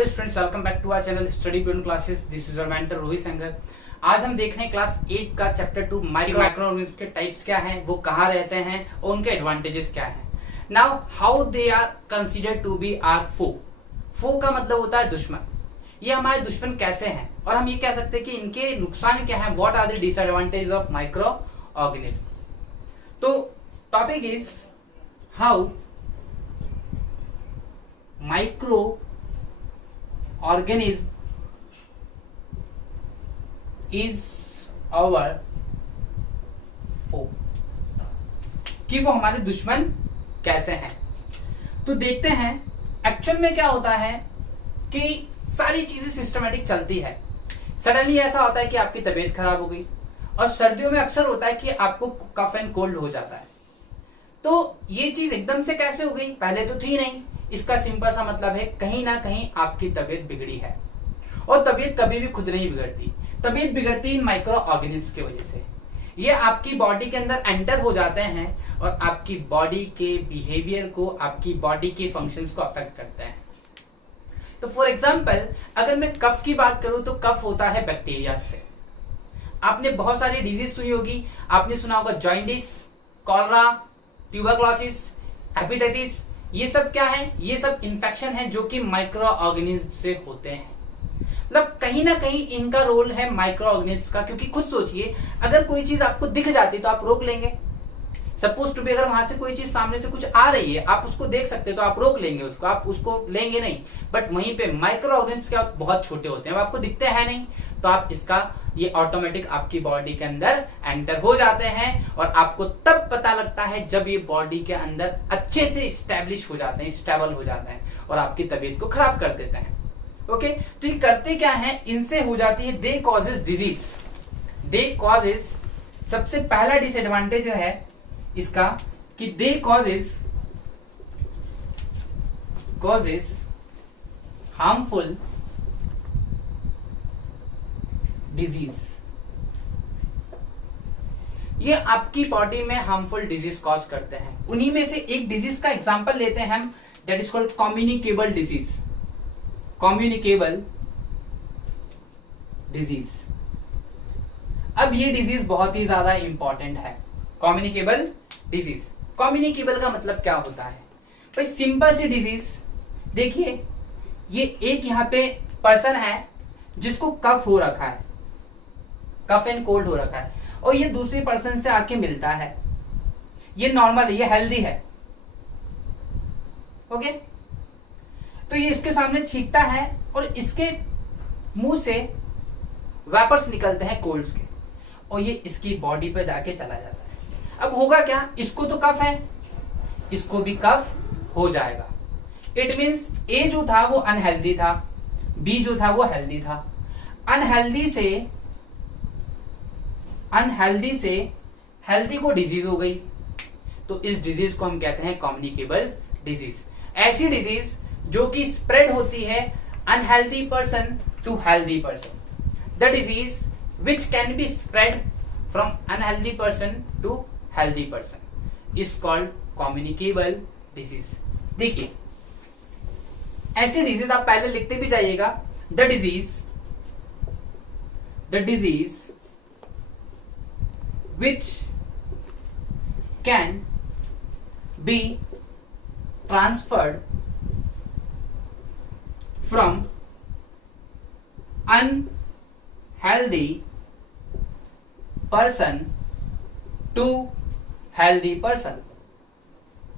Hello students, welcome back to our channel study beyond classes. This is your mentor Rohit Sangar. आज हम देख रहे हैं क्लास 8 का चैप्टर 2 माइक्रो ऑर्गेनिज्म के टाइप्स क्या हैं, वो कहाँ रहते हैं और उनके एडवांटेजेस क्या हैं। Now how they are considered to be our foe. Foe का मतलब होता है दुश्मन। ये हमारे दुश्मन कैसे हैं, और हम ये कह सकते हैं कि इनके नुकसान क्या है। What are the disadvantage of micro organism. तो topic is how micro organism is our foe, कि वो हमारे दुश्मन कैसे हैं। तो देखते हैं एक्चुअल में क्या होता है कि सारी चीजें सिस्टमेटिक चलती है। सडनली ऐसा होता है कि आपकी तबीयत खराब हो गई, और सर्दियों में अक्सर होता है कि आपको कफ एंड कोल्ड हो जाता है। तो ये चीज एकदम से कैसे हो गई, पहले तो थी नहीं। इसका सिंपल सा मतलब है कहीं ना कहीं आपकी तबीयत बिगड़ी है, और तबीयत कभी भी खुद नहीं बिगड़ती। तबीयत बिगड़ती इन माइक्रो ऑर्गेनिज्म की वजह से। ये आपकी बॉडी के अंदर एंटर हो जाते हैं और आपकी बॉडी के बिहेवियर को, आपकी बॉडी के फंक्शंस को अफेक्ट करते हैं। तो फॉर एग्जांपल अगर मैं कफ की बात करूं तो कफ होता है बैक्टीरिया से। आपने बहुत सारी डिजीज सुनी होगी। आपने सुना होगा जॉइंडिस, कॉलरा, ट्यूबरक्लोसिस, हेपेटाइटिस। ये सब क्या है? ये सब इंफेक्शन है जो कि माइक्रो ऑर्गेनिज्म से होते हैं। मतलब कहीं ना कहीं इनका रोल है माइक्रो ऑर्गेनिज्म का। क्योंकि खुद सोचिए, अगर कोई चीज आपको दिख जाती तो आप रोक लेंगे। सपोज टू बी, अगर वहां से कोई चीज सामने से कुछ आ रही है, आप उसको देख सकते तो आप रोक लेंगे उसको, आप उसको लेंगे नहीं। बट वहीं पे माइक्रो ऑर्गेनिज्म क्या बहुत छोटे होते हैं, आपको दिखते हैं नहीं, तो आप इसका ये ऑटोमेटिक आपकी बॉडी के अंदर एंटर हो जाते हैं। और आपको तब पता लगता है जब ये बॉडी के अंदर अच्छे से स्टैब्लिश हो जाते हैं, स्टेबल हो जाते हैं, और आपकी तबीयत को खराब कर देते हैं। ओके, तो ये करते क्या है, इनसे हो जाती है दे कॉजेज डिजीज। दे कॉजेज, सबसे पहला डिसएडवांटेज है इसका कि दे कॉजेज हार्मफुल डिजीज। ये आपकी बॉडी में हार्मफुल डिजीज कॉज करते हैं। उन्हीं में से एक डिजीज का एग्जांपल लेते हैं हम, that is called communicable disease. Communicable disease, अब ये डिजीज बहुत ही ज्यादा इंपॉर्टेंट है। कम्युनिकेबल डिजीज, कम्युनिकेबल का मतलब क्या होता है भाई? सिंपल सी डिजीज देखिए, ये एक यहां पे पर्सन है जिसको कफ हो रखा है, कफ एंड कोल्ड हो रखा है, और ये दूसरे पर्सन से आके मिलता है। ये नॉर्मल है, ये हेल्दी है। ओके, तो ये इसके सामने छींकता है और इसके मुंह से वेपर्स निकलते हैं कोल्ड्स के, और ये इसकी बॉडी पे जाके चला जाता है। अब होगा क्या, इसको तो कफ है, इसको भी कफ हो जाएगा। इट मीन्स ए जो था वो अनहेल्दी था, बी जो था वो हेल्दी था। अनहेल्दी से हेल्दी को डिजीज हो गई, तो इस डिजीज को हम कहते हैं कम्युनिकेबल डिजीज। ऐसी डिजीज जो कि स्प्रेड होती है unhealthy person to healthy person. The disease which can be spread from unhealthy person to healthy person is called communicable disease. देखिए, ऐसी डिजीज आप पहले लिखते भी जाइएगा। The disease which can be transferred from unhealthy person to healthy person।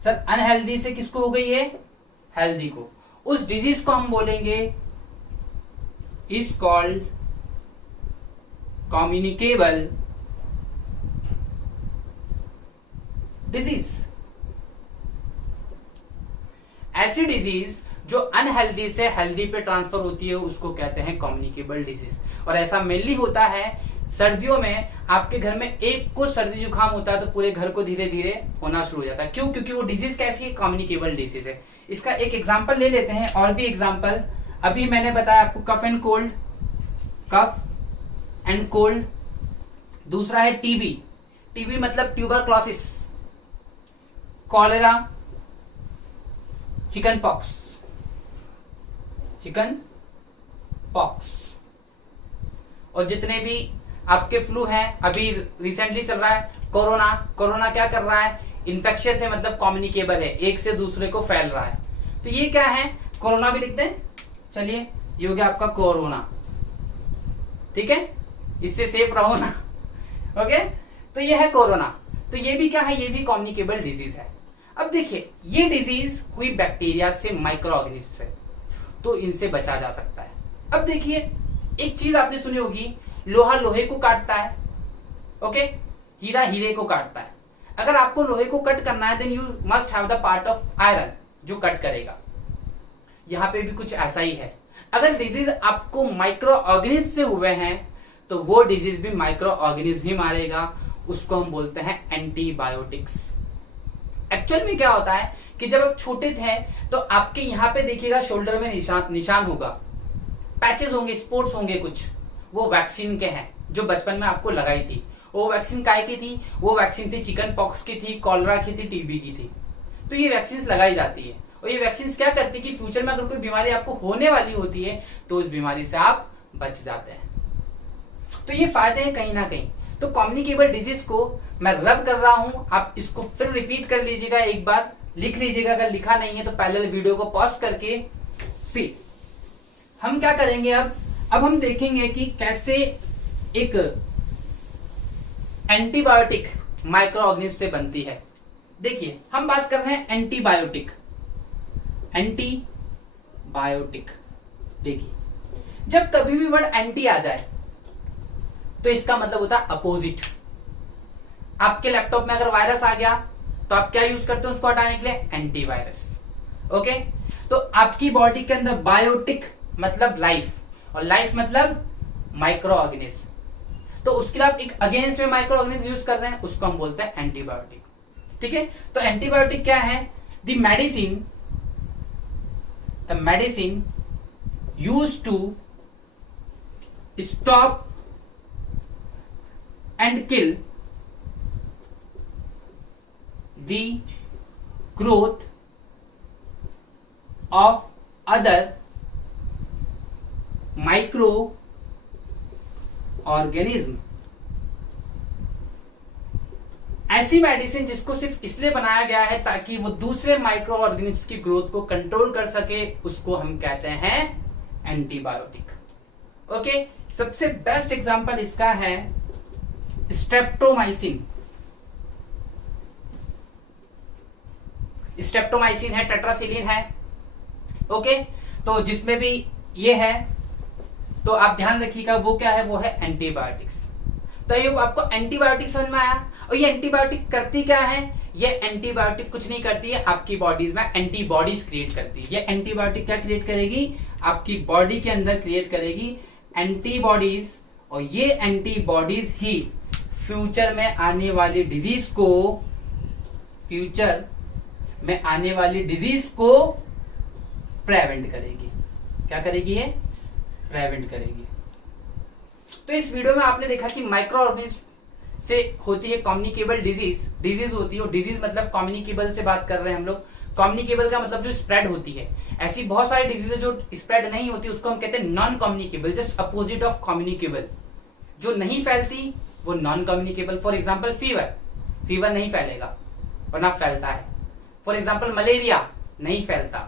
Sir unhealthy से किसको हो गई है? हेल्दी को। उस डिजीज को हम बोलेंगे इज कॉल्ड कम्युनिकेबल डिजीज। ऐसी डिजीज जो अनहेल्दी से हेल्दी पे ट्रांसफर होती है उसको कहते हैं कम्युनिकेबल डिजीज। और ऐसा मेनली होता है सर्दियों में। आपके घर में एक को सर्दी जुकाम होता है तो पूरे घर को धीरे धीरे होना शुरू हो जाता है। क्यों? क्योंकि वो डिजीज कैसी है? कम्युनिकेबल डिजीज है। इसका एक एग्जांपल ले लेते हैं, और भी एग्जांपल। अभी मैंने बताया आपको cough and cold, cough and cold. दूसरा है टीबी। टीबी मतलब tuberculosis, cholera, chicken pox pox. और जितने भी आपके फ्लू हैं, अभी रिसेंटली चल रहा है कोरोना। कोरोना क्या कर रहा है? इन्फेक्शियस है, मतलब कम्युनिकेबल है, एक से दूसरे को फैल रहा है। तो ये क्या है? कोरोना भी लिखते हैं। चलिए, ये हो गया आपका कोरोना, ठीक है, इससे सेफ रहो ना। ओके, तो ये है कोरोना। तो ये भी क्या है? ये भी कम्युनिकेबल डिजीज है। अब देखिए, ये डिजीज हुई बैक्टीरिया से, माइक्रो ऑर्गेनिज्म से, तो इनसे बचा जा सकता है। अब देखिए, एक चीज आपने सुनी होगी, लोहा लोहे को काटता है, ओके, हीरा हीरे को काटता है। अगर आपको लोहे को कट करना है, then you must have the part of iron जो कट करेगा। यहां पे भी कुछ ऐसा ही है। अगर डिजीज आपको माइक्रो ऑर्गेनिज्म से हुए हैं, तो वो डिजीज भी माइक्रो ऑर्गेनिज्म ही मारेगा। उसको हम बोलते हैं एंटीबायोटिक्स। एक्चुअल में क्या होता है कि जब आप छोटे थे तो आपके यहां पे देखिएगा शोल्डर में निशान होगा, पैचेस होंगे, स्पॉट्स होंगे कुछ, वो वैक्सीन के हैं जो बचपन में आपको लगाई थी। वो वैक्सीन काय की थी? वो वैक्सीन थी चिकन पॉक्स की थी, कॉलरा की थी, टीबी की थी। तो ये वैक्सीन लगाई जाती है। और ये वैक्सीन क्या करती है कि फ्यूचर में अगर कोई बीमारी आपको होने वाली होती है तो उस बीमारी से आप बच जाते हैं। तो ये फायदे हैं कहीं ना कहीं। तो कम्युनिकेबल डिजीज को मैं रब कर रहा हूं, आप इसको फिर रिपीट कर लीजिएगा, एक बार लिख लीजिएगा। अगर लिखा नहीं है तो पहले वीडियो को पॉज करके सी हम क्या करेंगे। अब हम देखेंगे कि कैसे एक एंटीबायोटिक माइक्रो ऑर्गेनिज्म से बनती है। देखिए, हम बात कर रहे हैं एंटीबायोटिक। देखिए, जब कभी भी वर्ड एंटी आ जाए तो इसका मतलब होता है अपोजिट। आपके लैपटॉप में अगर वायरस आ गया तो आप क्या यूज करते हो उसको हटाने के लिए? एंटीवायरस। ओके, तो आपकी बॉडी के अंदर बायोटिक मतलब लाइफ, और लाइफ मतलब माइक्रो ऑर्गेनिज्म। तो उसके लिए आप एक अगेंस्ट में माइक्रो ऑर्गेनिज्म यूज कर रहे हैं, उसको हम बोलते हैं एंटीबायोटिक। ठीक है, तो एंटीबायोटिक क्या है? The medicine use to stop and kill the growth of other microorganism। ऐसी मेडिसिन जिसको सिर्फ इसलिए बनाया गया है ताकि वो दूसरे माइक्रो ऑर्गेनिज्म की ग्रोथ को कंट्रोल कर सके, उसको हम कहते हैं एंटीबायोटिक। ओके, सबसे बेस्ट एग्जांपल इसका है स्ट्रेप्टोमाइसिन है, टेट्रासिलिन है। ओके, तो जिसमें भी ये है तो आप ध्यान रखिएगा वो क्या है? वो है एंटीबायोटिक्स। तो ये आपको एंटीबायोटिक समझ में आया। और ये एंटीबायोटिक करती क्या है? ये एंटीबायोटिक कुछ नहीं करती है, आपकी बॉडीज में एंटीबॉडीज क्रिएट करती है। ये एंटीबायोटिक क्या क्रिएट करेगी? आपकी बॉडी के अंदर क्रिएट करेगी एंटीबॉडीज, और ये एंटीबॉडीज ही फ्यूचर में आने वाली डिजीज को प्रिवेंट करेगी। क्या करेगी? ये प्रिवेंट करेगी। तो इस वीडियो में आपने देखा कि माइक्रो ऑर्गेनिज्म से होती है कम्युनिकेबल डिजीज होती है। और डिजीज मतलब कम्युनिकेबल से बात कर रहे हैं हम लोग। कम्युनिकेबल का मतलब जो स्प्रेड होती है। ऐसी बहुत सारी डिजीज जो स्प्रेड नहीं होती उसको हम कहते हैं non communicable, just opposite of communicable. जो नहीं फैलती वो non communicable. For example fever नहीं फैलेगा और ना फैलता है। फॉर एग्जाम्पल मलेरिया नहीं फैलता।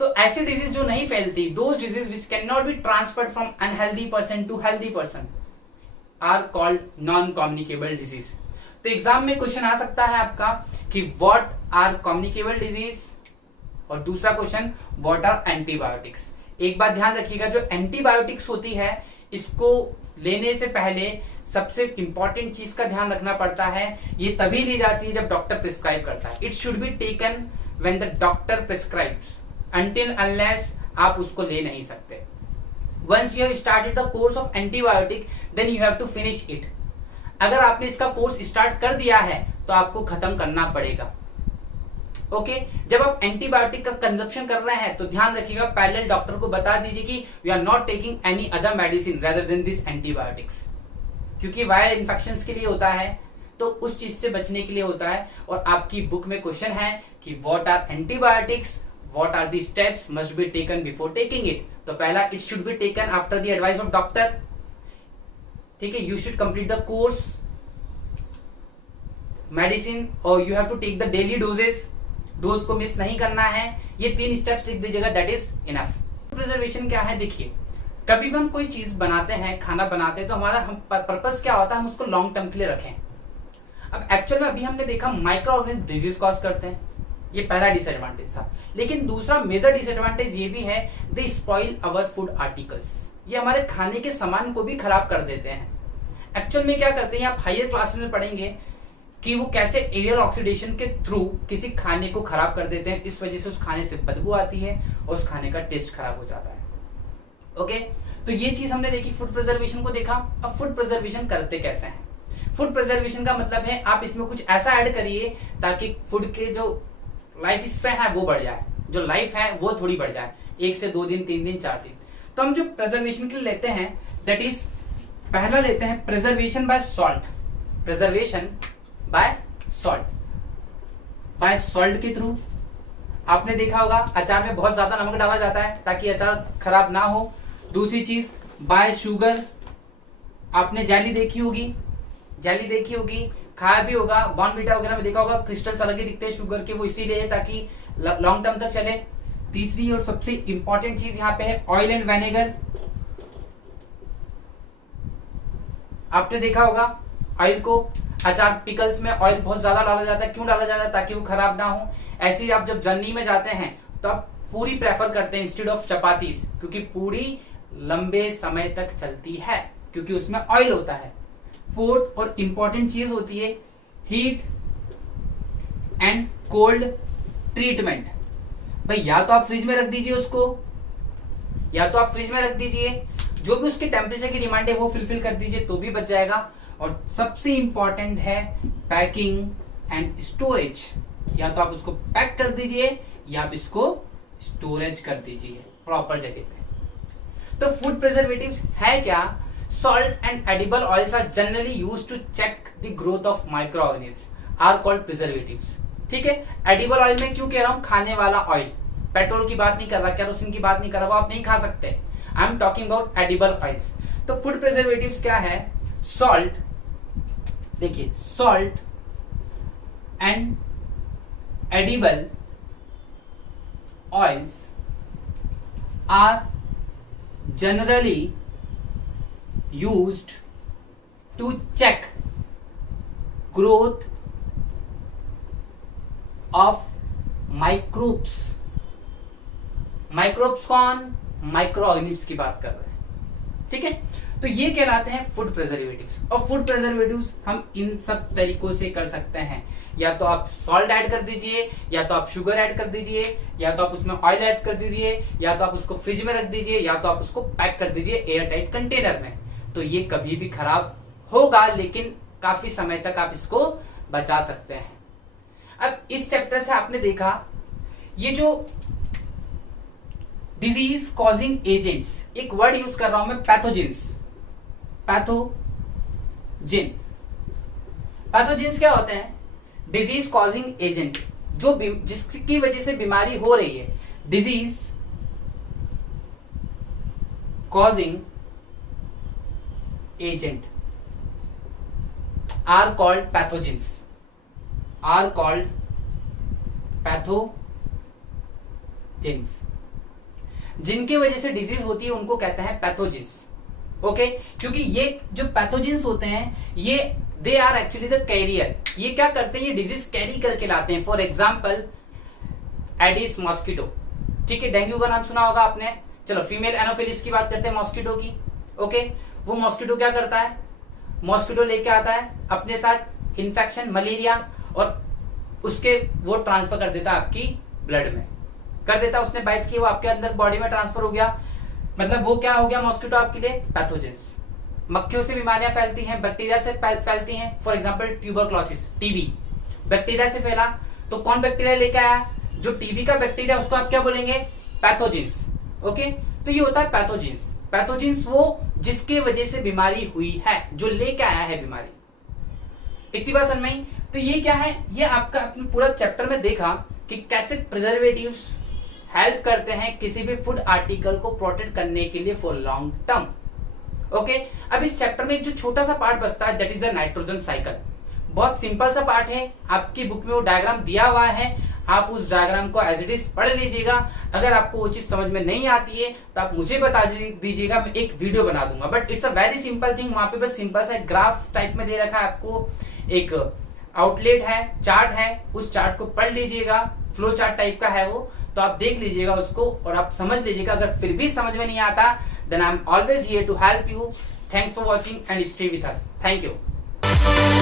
तो ऐसी डिजीज जो नहीं फैलती, those disease which can not be transferred from unhealthy person to healthy person are called non communicable disease. तो एग्जाम में क्वेश्चन आ सकता है आपका कि व्हाट आर कम्युनिकेबल डिजीज, और दूसरा क्वेश्चन व्हाट आर एंटीबायोटिक्स। एक बात ध्यान रखिएगा, जो एंटीबायोटिक्स होती है इसको लेने से पहले सबसे इंपॉर्टेंट चीज का ध्यान रखना पड़ता है। ये तभी ली जाती है जब डॉक्टर प्रिस्क्राइब करता है। It should be taken when the doctor prescribes, until unless आप उसको ले नहीं सकते। Once you have started the course of antibiotic then you have to finish it. अगर आपने इसका कोर्स स्टार्ट कर दिया है तो आपको खत्म करना पड़ेगा। ओके, जब आप एंटीबायोटिक का कंजप्शन कर रहे हैं तो ध्यान रखिएगा, पहले डॉक्टर को बता दीजिए कि we are not taking any other medicine rather than this antibiotics, क्योंकि वायरल इन्फेक्शंस के लिए होता है, तो उस चीज से बचने के लिए होता है। और आपकी बुक में क्वेश्चन है कि what are antibiotics, what are the steps must be taken before taking it. तो पहला, it should be taken after the advice of doctor. ठीक है, you should complete the course medicine और you have to take the daily doses, dose को miss नहीं करना है। ये 3 स्टेप्स लिख दीजिएगा, दैट इज इनफ। प्रिजर्वेशन क्या है, देखिए कभी भी हम कोई चीज बनाते हैं, खाना बनाते हैं, तो हमारा पर्पस क्या होता है, हम उसको लॉन्ग टर्म के लिए रखें। अब एक्चुअल में अभी हमने देखा माइक्रो ऑर्गेनिज्म डिजीज कॉज करते हैं, ये पहला डिसएडवांटेज था। लेकिन दूसरा मेजर डिसएडवांटेज ये भी है, दे स्पॉइल अवर फूड आर्टिकल्स, ये हमारे खाने के सामान को भी खराब कर देते हैं। एक्चुअल में क्या करते हैं, आप हायर क्लासेस में पढ़ेंगे कि वो कैसे एरियल ऑक्सीडेशन के थ्रू किसी खाने को खराब कर देते हैं, इस वजह से उस खाने से बदबू आती है और उस खाने का टेस्ट खराब हो जाता है। ओके, तो ये चीज हमने देखी, फूड प्रिजर्वेशन को देखा। अब फूड प्रिजर्वेशन करते कैसे हैं। फूड प्रिजर्वेशन का मतलब है आप इसमें कुछ ऐसा ऐड करिए ताकि फूड के जो लाइफ स्पैन है वो बढ़ जाए, जो लाइफ है वो थोड़ी बढ़ जाए, 1 से 2 दिन, 3 दिन, 4 दिन। तो हम जो प्रिजर्वेशन के लिए लेते हैं, दैट इज पहला लेते हैं preservation by salt. Preservation by salt, by salt के थ्रू। आपने देखा होगा अचार में बहुत ज्यादा नमक डाला जाता है ताकि अचार खराब ना हो। दूसरी चीज बाय शुगर, आपने जेली देखी होगी, जेली देखी होगी, खाया भी होगा, बॉर्नविटा वगैरह में देखा होगा, क्रिस्टल्स अलग ही दिखते हैं शुगर के, वो इसीलिए ताकि लॉन्ग टर्म तक चले। तीसरी और सबसे इंपॉर्टेंट चीज यहाँ पे है ऑयल एंड विनेगर। आपने देखा होगा ऑयल को, अचार पिकल्स में ऑयल बहुत ज्यादा डाला जाता है, क्यों डाला जाता है, ताकि वो खराब ना हो। ऐसे ही आप जब जर्नी में जाते हैं तो आप पूरी प्रेफर करते हैं इंस्टेड ऑफ चपातीस, क्योंकि पूरी लंबे समय तक चलती है क्योंकि उसमें ऑयल होता है। फोर्थ और इंपॉर्टेंट चीज होती है हीट एंड कोल्ड ट्रीटमेंट। भाई या तो आप फ्रिज में रख दीजिए उसको, या तो आप फ्रिज में रख दीजिए, जो भी उसके टेम्परेचर की डिमांड है वो फुलफिल कर दीजिए तो भी बच जाएगा। और सबसे इंपॉर्टेंट है पैकिंग एंड स्टोरेज, या तो आप उसको पैक कर दीजिए या आप इसको स्टोरेज कर दीजिए प्रॉपर जगह पे। तो फूड प्रिजर्वेटिव्स है क्या? Salt and edible oils are generally used to check the growth of micro organism, are called preservatives. ठीक है, एडिबल ऑयल में क्यों कह रहा हूं, खाने वाला ऑयल, पेट्रोल की बात नहीं कर रहा, केरोसिन की बात नहीं कर रहा, वो आप नहीं खा सकते। I am talking about edible oils. तो फूड प्रिजर्वेटिव्स क्या है? सॉल्ट, देखिए salt and edible oils are generally used to check growth of microbes। Microbes कौन? माइक्रो ऑर्गेनिज्म की बात कर रहे हैं। ठीक है, तो ये कहलाते हैं फूड प्रिजर्वेटिव्स। और फूड प्रिजर्वेटिव्स हम इन सब तरीकों से कर सकते हैं, या तो आप सॉल्ट ऐड कर दीजिए, या तो आप शुगर ऐड कर दीजिए, या तो आप उसमें ऑयल ऐड कर दीजिए, या तो आप उसको फ्रिज में रख दीजिए, या तो आप उसको पैक कर दीजिए एयर टाइट कंटेनर में। तो ये कभी भी खराब होगा लेकिन काफी समय तक आप इसको बचा सकते हैं। अब इस चैप्टर से आपने देखा ये जो डिजीज कॉजिंग एजेंट्स, एक वर्ड यूज कर रहा हूं मैं, पैथोजेंस। पैथोजिन, पैथोजेंस क्या होते हैं? डिजीज कॉजिंग एजेंट, जो जिसकी वजह से बीमारी हो रही है। Disease causing agent are called pathogens, are called pathogens. जिनकी वजह से डिजीज होती है उनको कहते हैं पैथोजेंस। ओके, क्योंकि ये जो पैथोजेंस होते हैं ये they are actually the carrier. ये क्या करते हैं? ये डिजीज कैरी करके लाते हैं। फॉर एग्जाम्पल एडिस मॉस्किटो, ठीक है, डेंगू का नाम सुना होगा आपने। चलो फीमेल एनोफिलिस की बात करते हैं, मॉस्किटो की। ओके, वो मॉस्किटो क्या करता है? मॉस्किटो लेके आता है अपने साथ इन्फेक्शन, मलेरिया, और उसके वो ट्रांसफर कर देता है आपकी ब्लड में, कर देता है। उसने बाइट की, वो आपके अंदर बॉडी में ट्रांसफर हो गया, मतलब वो क्या हो गया? मॉस्किटो आपके लिए पैथोजेंस। मक्खियों से बीमारियां फैलती हैं, बैक्टीरिया से फैलती हैं। For example tuberculosis, TB, bacteria से फैला। तो कौन बैक्टीरिया लेके आया? जो टीबी का बैक्टीरिया, उसको आप क्या बोलेंगे? पैथोजेंस। ओके, तो ये होता है पैथोजेंस। पैथोजेंस वो जिसके वजह से बीमारी हुई है, जो लेके आया है बीमारी। इतनी बात समझ में आई? तो ये क्या है? ये आपका अपने पूरा चैप्टर में देखा कि कैसे प्रिजर्वेटिव्स हेल्प करते हैं किसी भी फूड आर्टिकल को प्रोटेक्ट करने के लिए फॉर लॉन्ग टर्म। ओके, अब इस चैप्टर में एक जो छोटा सा पार्ट बचता है that is the nitrogen cycle. बहुत सिंपल सा पार्ट है, आपकी बुक में वो डायग्राम दिया हुआ है, आप उस डायग्राम को एज इट इज पढ़ लीजिएगा। अगर आपको वो चीज समझ में नहीं आती है तो आप मुझे बता दीजिएगा, मैं एक वीडियो बना दूंगा। But it's a very simple thing, वहां पे बस सिंपल सा ग्राफ टाइप में दे रखा है, आपको एक आउटलेट है, चार्ट है, उस चार्ट को पढ़ लीजिएगा, फ्लो चार्ट टाइप का है वो, तो आप देख लीजिएगा उसको और आप समझ लीजिएगा। अगर फिर भी समझ में नहीं आता then I am always here to help you. Thanks for watching and stay with us. Thank you.